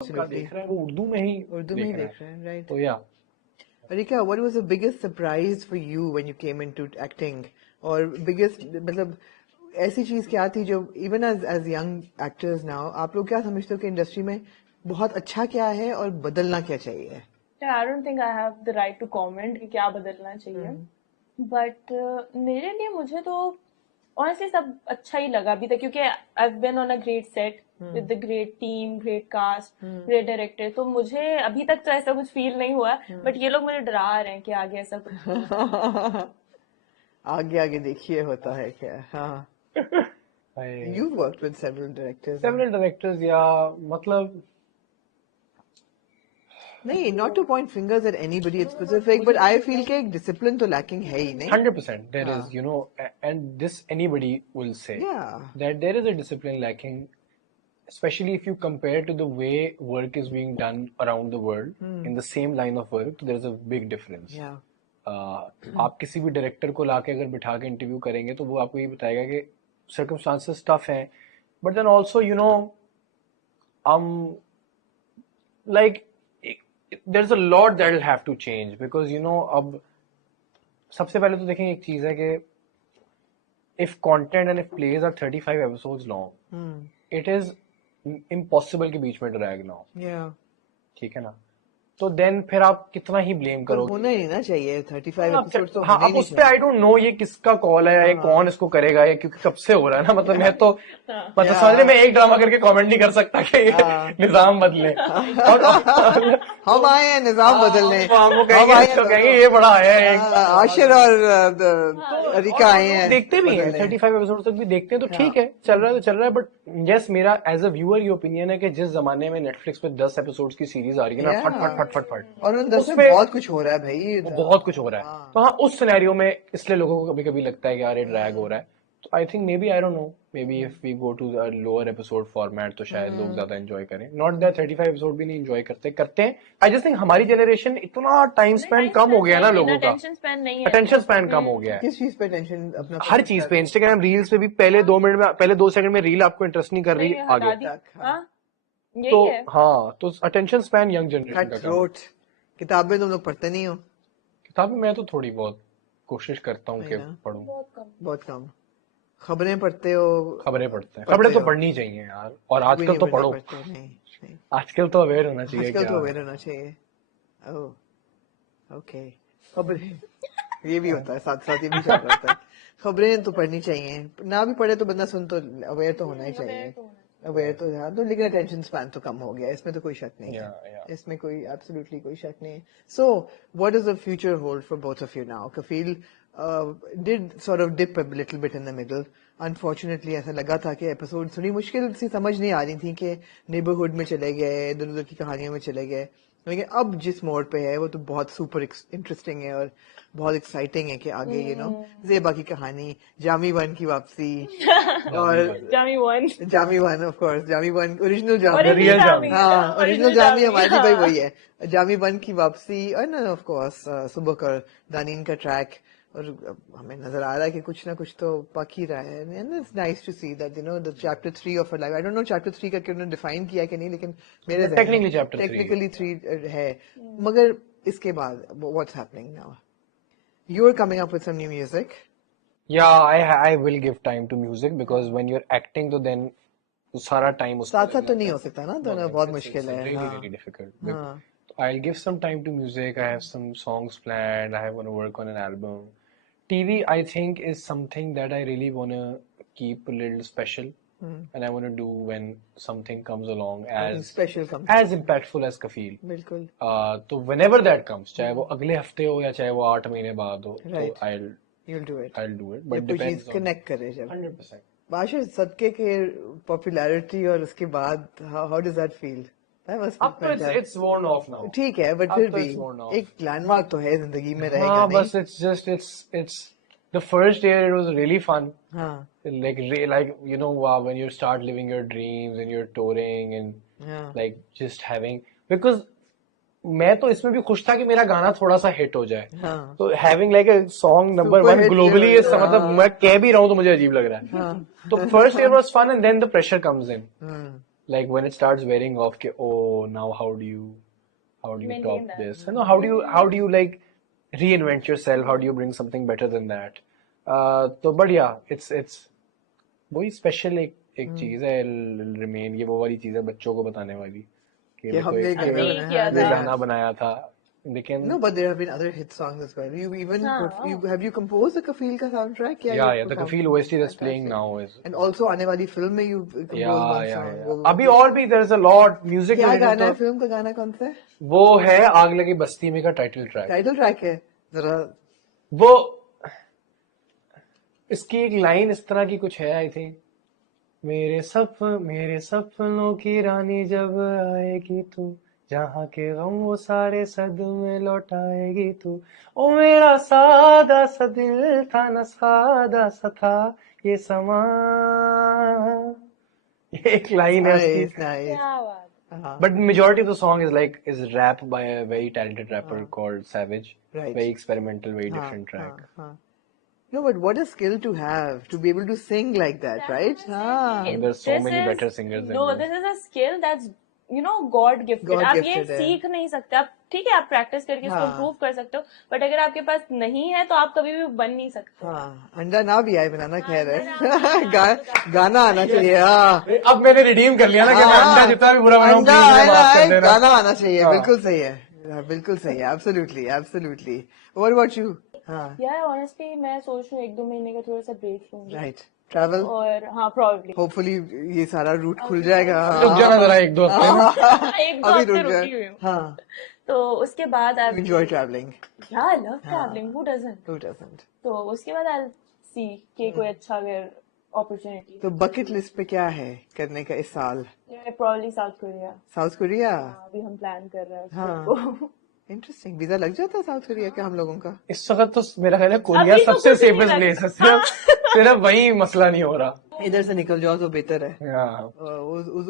Absolutely. देख रहा है वो उर्दू में ही देख रहा है, right? तो या Arika, what was the biggest surprise for you when you came into acting? और biggest मतलब ऐसी चीज क्या थी जो even as young actors now आप लोग क्या समझते हो कि इंडस्ट्री में बहुत अच्छा क्या है और बदलना क्या चाहिए? I don't think I have the right to comment कि क्या बदलना चाहिए. But मेरे लिए मुझे तो honestly सब अच्छा ही लगा अभी तक क्योंकि I've been on a great set with the great team, great cast, great director. तो मुझे अभी तक तो ऐसा कुछ फील नहीं हुआ बट ये लोग मुझे डरा रहे हैं कि आगे ऐसा कुछ आगे आगे देखिए होता है क्या? हाँ. You've worked with several directors. या मतलब नहीं, not to point fingers at anybody it's specific, but I feel कि एक discipline तो lacking है ही नहीं. 100% there is, you know, and this anybody will say that there is a discipline lacking, especially if you compare to the way work is being done around the world in the same line of work. There is a big difference. आप किसी भी director को लाके अगर बिठा के interview करेंगे तो वो आपको ये बताएगा कि circumstances tough हैं, but then also you know like there's a lot that will have to change because you know अब सबसे पहले तो देखें एक चीज है कि if content and if plays are 35 episodes long, it is impossible कि बीच में drag ना हो. ठीक है ना? तो देन फिर आप कितना ही ब्लेम करोगे. होना ही ना चाहिए 35 एपिसोड तो. हाँ, अब उस पे आई डोंट नो ये किसका कॉल है या कौन इसको करेगा या क्योंकि कब से हो रहा है ना. मतलब मैं तो मतलब समझ मैं एक ड्रामा करके कमेंट नहीं कर सकता कि निजाम बदले. हम आए हैं निजाम बदलने. हम कहेंगे ये बड़ा आया है. आशिर और अरिका आए हैं. देखते भी हैं 35 एपिसोड तक भी देखते हैं तो ठीक है, चल रहा है तो चल रहा है. बट यस, मेरा एज अ व्यूअर ये ओपिनियन है कि जिस जमाने में नेटफ्लिक्स पे 10 एपिसोड की सीरीज आ रही है ना, फट और उन 10 में बहुत कुछ हो रहा है भाई. बहुत कुछ हो रहा है. तो हाँ, उस सिनेरियो में इसलिए लोगों को कभी कभी लगता है कि यार ये ड्रैग हो रहा है. तो I think maybe I don't know, maybe if we go to lower episode format तो शायद लोग ज्यादा एंजॉय करें. नॉट दैट 35 एपिसोड भी नहीं एंजॉय करते हैं. आई जस्ट थिंक हमारी जनरेशन इतना टाइम स्पेंड कम हो गया ना लोगों का. अटेंशन स्पैन कम हो गया है. किस चीज पे टेंशन अपना? हर चीज पे. इंस्टाग्राम रील्स पे भी पहले 2 मिनट में, पहले 2 सेकंड में रील आपको इंटरेस्ट नहीं कर रही, आगे. तो हाँ, तो अटेंशन स्पैन यंग जनरेशन का कम. किताबें तुम लोग पढ़ते नहीं हो? किताबें मैं तो थोड़ी बहुत कोशिश करता हूँ कि पढूं. बहुत कम. खबरें पढ़ते हो? खबरें पढ़ते हैं. खबरें तो पढ़नी चाहिए यार. और आजकल तो पढ़ो. आजकल तो अवेयर होना चाहिए. आजकल तो अवेयर होना चाहिए. ओके. खबरें ये भी होता है, साथ साथ ये भी चल रहा होता है. खबरें तो पढ़नी चाहिए. ना भी पढ़े तो बंदा सुन तो अवेयर तो होना ही चाहिए. अवेयर तो है तो, लेकिन अटेंशन स्पैन तो कम हो गया. इसमें तो कोई शक नहीं है. इसमें कोई एब्सोल्युटली कोई शक नहीं है. So what is the future hold for both of you now? Kafeel did sort of dip a little bit in the middle. Unfortunately ऐसा लगा था कि एपिसोड थोड़ी मुश्किल सी समझ नहीं आ रही थी कि नेबरहुड में चले गए, इधर उधर की कहानियों में चले गए. लेकिन अब जिस मोड पे है वो तो बहुत सुपर इंटरेस्टिंग है और बहुत एक्साइटिंग है कि आगे यू नो ज़ेबा की कहानी, जामी वन की वापसी और Jami one of course, Jami one original Jami, real Jami. हाँ, ओरिजिनल जामी हमारी भाई वही है. जामी वन की वापसी और ऑफ कोर्स सुबह कर दानीन का ट्रैक. और हमें नजर आ रहा है कि कुछ ना कुछ तो पक ही रहा है. And it's nice to see that you know the chapter 3 of her life. I don't know chapter 3 का क्यों डिफाइन किया कि नहीं, लेकिन मेरे टेक्निकली 3 है. मगर इसके बाद what's happening now? You are coming up with some new music. I will give time to music because when you are acting तो देन सारा टाइम उस साथ साथ तो नहीं हो सकता ना, तो बहुत मुश्किल है. really difficult. I'll give some time to music. I have some songs planned. I want to work on an album. TV, I think, is something that I really want to keep a little special. And I want to do when something comes along as special, as impactful as Kafil. बिल्कुल. तो whenever that comes, चाहे वो अगले हफ्ते हो या चाहे वो 8 महीने बाद हो, right. तो You'll do it. I'll do it. But depends on connect करे जब. 100%. बादशाह सदके के पॉपुलैरिटी और उसके बाद how does that feel? अब तो it's worn off now. ठीक है, बट फिर भी एक लैंडमार्क तो है जिंदगी में रहेगा. हाँ, बस it's the first year it was really fun. Like you know when you start living your dreams and you're touring and like just having, because मैं तो इसमें भी खुश था कि मेरा गाना थोड़ा सा हिट हो जाए. तो having like a song number 1 globally is मतलब मैं कह भी रहा हूँ तो मुझे अजीब लग रहा है. तो first year was fun and then the pressure comes in. like when it starts wearing off, ke, oh, now how do you Maintain top that. this? No, how do you like reinvent yourself? How do you bring something better than that? तो but yeah, it's वही special एक चीज है, remain, ये वो वाली चीज है बच्चों को बताने वाली कि कि देखो हमने एक हमने ये किया ये था। गाना बनाया था, लेकिन No, but there have been other hit songs as well. You even have you composed the Kafil ka soundtrack? yeah, the Kafil OST that's playing now is And also आने वाली film में you composed one song. अभी और भी there's a lot music क्या related गाना है? तो फिल्म का गाना कौन सा है? वो है आग लगी बस्ती में का टाइटल ट्रैक। टाइटल ट्रैक है जरा। वो इसकी एक लाइन इस तरह की कुछ है, आई थिंक, मेरे सपनों की रानी जब आएगी तू, जहाँ के गम वो सारे सदमे लौटाएगी तू, ओ मेरा सादा सा दिल था न सादा सा था ये समा, ये एक लाइन है उसकी। Nice. क्या बात। But majority of the song is rap by a very talented rapper called Savage. Right. Very experimental, very different track. No, but what a skill to have to be able to sing like that, right? And there's so This many is- better singers than No, this. this is a skill that's God gifted. God आप ये gifted है। सीख नहीं सकते। आप ठीक है, आप प्रैक्टिस करके इसको इम्प्रूव कर सकते हो, बट अगर आपके पास नहीं है तो आप कभी भी बन नहीं सकते। हाँ, अंडा ना भी आए बनाना खैर है। गाना आना चाहिए। हाँ, अब मैंने रिडीम कर लिया ना कि मैं अंडा जितना भी बुरा बनाऊं, अंडा please मुझे माफ आए कर देना। गाना आना चाहिए। हाँ। बिल्कुल सही है, बिल्कुल सही है। Absolutely, absolutely. What about you? हाँ, यार ऑनेस्टली मैं सोच रही हूँ 1-2 महीने का थोड़ा सा ब्रेक लूंगी, right. Travel. और हाँ प्रोबेबली Hopefully ये सारा रूट खुल जाएगा। रुक जाना जरा 1-2 हफ्ते। 1-2 अभी हफ्ते रुक रुकी हुई जाए। हूँ। हाँ, तो उसके बाद आई enjoy traveling. I love travelling, who doesn't. Who doesn't? तो उसके बाद आई सी कि कोई अच्छा अगर अपॉर्चुनिटी, तो बकेट लिस्ट पे क्या है करने का इस साल? Probably south Korea. South Korea? अभी हम प्लान कर रहे हैं हाँ। उसको। इंटरेस्टिंग। वीजा लग जाता है साउथ कोरिया का हम लोगों का? इस वक्त तो मेरा ख्याल है कोरिया अभी तो सबसे कुछ नहीं सेफेस्ट लग- प्लेस है, सिर्फ वही मसला नहीं हो रहा। इधर से निकल जाओ तो बेहतर है। Yeah.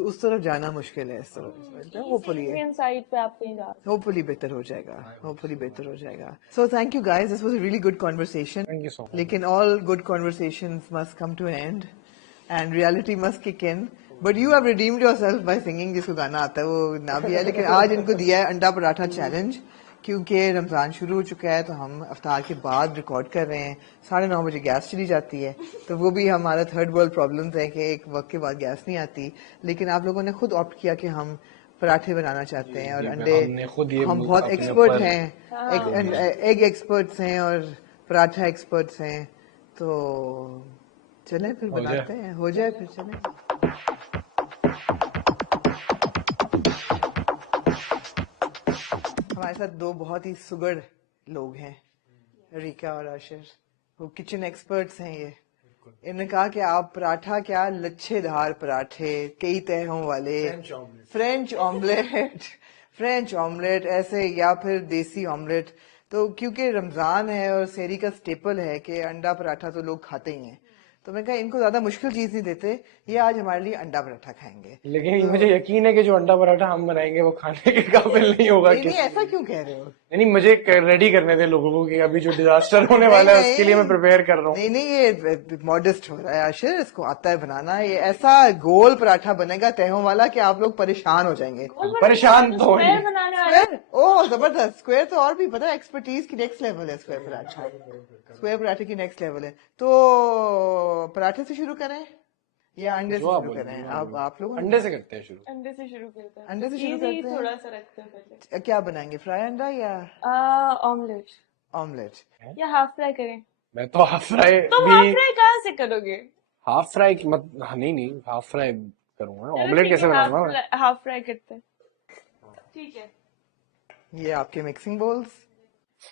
उस तरफ जाना मुश्किल है। इस तरफ होपफुली इंडियन साइड पे आप कहीं जा होपफुली बेहतर हो जाएगा। होपफुली बेहतर हो जाएगा। So thank you guys, this was a really good conversation. Thank you so much. लेकिन all good conversations must come to an end and reality must kick in. But you have redeemed yourself by singing. जिसको गाना आता है वो ना भी है, लेकिन आज इनको दिया है अंडा पराठा चैलेंज, क्योंकि रमजान शुरू हो चुका है तो हम अफ्तार के बाद रिकॉर्ड कर रहे हैं। 9:30 बजे गैस चली जाती है, तो वो भी हमारा थर्ड वर्ल्ड प्रॉब्लम्स है कि एक वक्त के बाद गैस नहीं आती। लेकिन आप लोगों ने खुद ऑप्ट किया कि हम पराठे बनाना चाहते हैं और हमने अंडे, खुद ये हम बहुत अपने एक्सपर्ट ऊपर- हैं, एग एक्सपर्ट्स हैं और पराठा एक्सपर्ट्स हैं। तो चलें फिर हो जाए। बनाते हैं, हो जाए फिर चलें। हमारे साथ दो बहुत ही सुगढ़ लोग हैं, रीका और आशिर। वो किचन एक्सपर्ट्स हैं। ये इन्होंने कहा कि आप पराठा क्या, लच्छेदार पराठे, कई तहों वाले, फ्रेंच ऑमलेट ऐसे, या फिर देसी ऑमलेट। तो क्योंकि रमजान है और सेहरी का स्टेपल है कि अंडा पराठा तो लोग खाते ही हैं, तो मैं कहा इनको ज्यादा मुश्किल चीज नहीं देते, ये आज हमारे लिए अंडा पराठा खाएंगे। लेकिन मुझे यकीन है कि जो अंडा पराठा हम बनाएंगे वो खाने के काबिल नहीं होगा। नहीं, ऐसा क्यों कह रहे हो? नहीं, मुझे रेडी करने दे लोगों को कि अभी जो डिजास्टर होने वाला है उसके लिए मैं प्रिपेयर कर रहा हूँ। नहीं, ये मॉडेस्ट हो रहा है आशिर, इसको आता है बनाना। ये ऐसा गोल पराठा बनेगा तहों वाला कि आप लोग परेशान हो जाएंगे। परेशान तो होंगे। स्क्वायर बनाने वाले ओह जबरदस्त। स्क्वायर तो और भी पता है, एक्सपर्टीज की नेक्स्ट लेवल है। स्क्वायर पराठा, स्क्वायर पराठे की नेक्स्ट लेवल है। तो पराठे से शुरू करें या अंडे से जो आप शुरू बोलो, करें? आप लोग अंडे से करते हैं शुरू। अंडे से शुरू करते हैं। अंडे से शुरू Easy करते हैं। थोड़ा सा रखते हैं पहले। क्या बनाएंगे, फ्राई अंडा या ऑमलेट ऑमलेट? या हाफ फ्राई करें? मैं तो हाफ फ्राई तुम भी, हाफ फ्राई कहाँ से करोगे? हाफ फ्राई मत, नहीं हाफ फ्राई करूंगा। ऑमलेट कैसे बनाऊंगा मैं? हाफ फ्राई करते हैं, ठीक है। ये आपके मिक्सिंग बोल्स।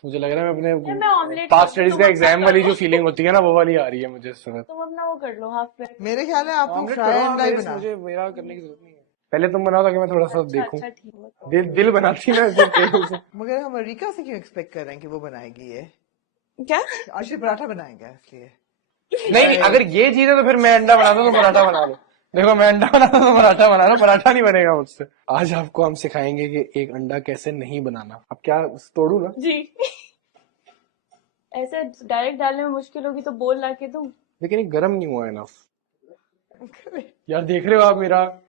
मुझे लग रहा है मैं मैं अपने ऑमलेट पास्ट स्टडीज का एग्जाम वाली जो फीलिंग होती है ना, वो वाली आ रही है मुझे इस समय। तुम अपना वो कर लो, हाफ फ्राई। मेरे ख्याल है आप लोग ऑमलेट फ्राई करो, अंडा ही मेरे से बना। मुझे मेरा करने की जरूरत नहीं है। पहले तुम बनाओ ताकि मैं थोड़ा सा देखूं। अच्छा ठीक है। दिल बनाती ना ऐसे तेल से। मगर हम रीका से क्यों एक्सपेक्ट कर रहे हैं कि वो बनाएगी? ये क्या? आशिर पराठा बनाएगा इसलिए। नहीं, अगर ये चीज है तो फिर मैं अंडा बनाता हूँ तो पराठा बना लो। देखो, मैं अंडा बनाता हूँ तो पराठा बना लो, पराठा नहीं बनेगा मुझसे। आज आपको हम सिखाएंगे कि एक अंडा कैसे नहीं बनाना। अब क्या तोड़ू ना? जी ऐसे डायरेक्ट डालने में मुश्किल होगी तो बोल ला के दूं। लेकिन ये गर्म नहीं हुआ इनफ। यार देख रहे हो आप मेरा